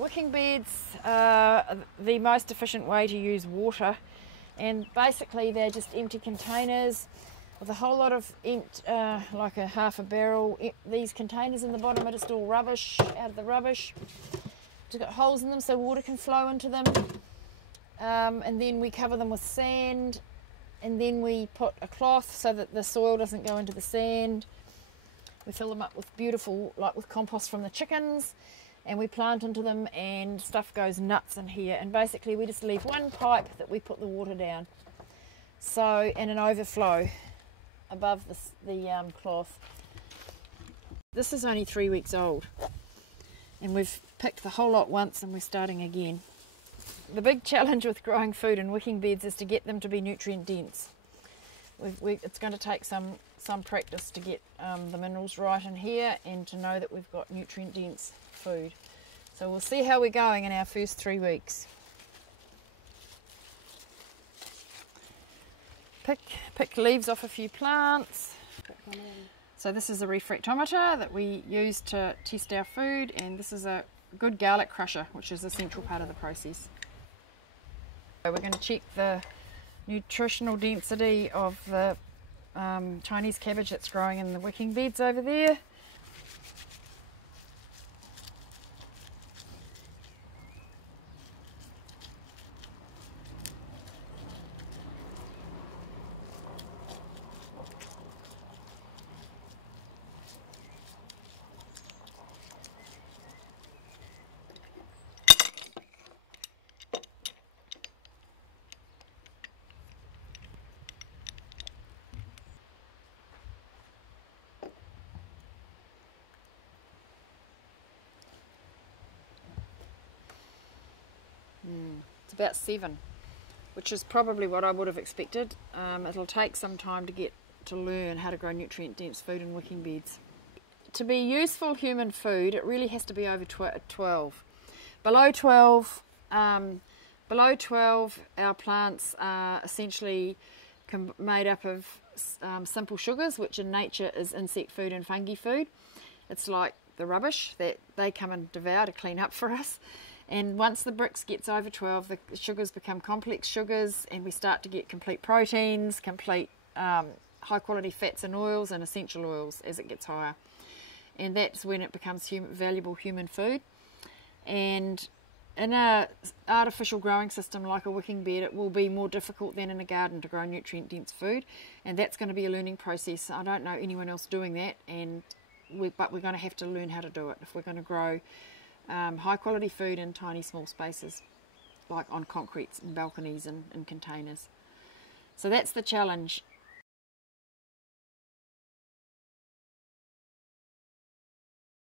Wicking beds are the most efficient way to use water, and basically they're just empty containers with a whole lot of like a half a barrel. These containers in the bottom are just all rubbish, out of the rubbish. Just got holes in them so water can flow into them, and then we cover them with sand, and then we put a cloth so that the soil doesn't go into the sand. We fill them up with beautiful, like with compost from the chickens, and we plant into them, and stuff goes nuts in here. And basically we just leave one pipe that we put the water down, so, and an overflow above the cloth. This is only 3 weeks old, and we've picked the whole lot once, and we're starting again. The big challenge with growing food in wicking beds is to get them to be nutrient dense. It's going to take some practice to get the minerals right in here, and to know that we've got nutrient dense food. So we'll see how we're going in our first 3 weeks. Pick leaves off a few plants. So this is a refractometer that we use to test our food, and this is a good garlic crusher, which is a central part of the process. So we're going to check the nutritional density of the Chinese cabbage that's growing in the wicking beds over there. It's about 7, which is probably what I would have expected. It'll take some time to learn how to grow nutrient dense food in wicking beds. To be useful human food, it really has to be over 12. Below 12, our plants are essentially made up of simple sugars, which in nature is insect food and fungi food. It's like the rubbish that they come and devour to clean up for us. And once the brix gets over 12, the sugars become complex sugars, and we start to get complete proteins, complete high quality fats and oils, and essential oils as it gets higher. And that's when it becomes valuable human food. And in an artificial growing system like a wicking bed, it will be more difficult than in a garden to grow nutrient dense food, and that's going to be a learning process. I don't know anyone else doing that, but we're going to have to learn how to do it if we're going to grow high quality food in tiny small spaces, like on concretes and balconies and containers. So that's the challenge.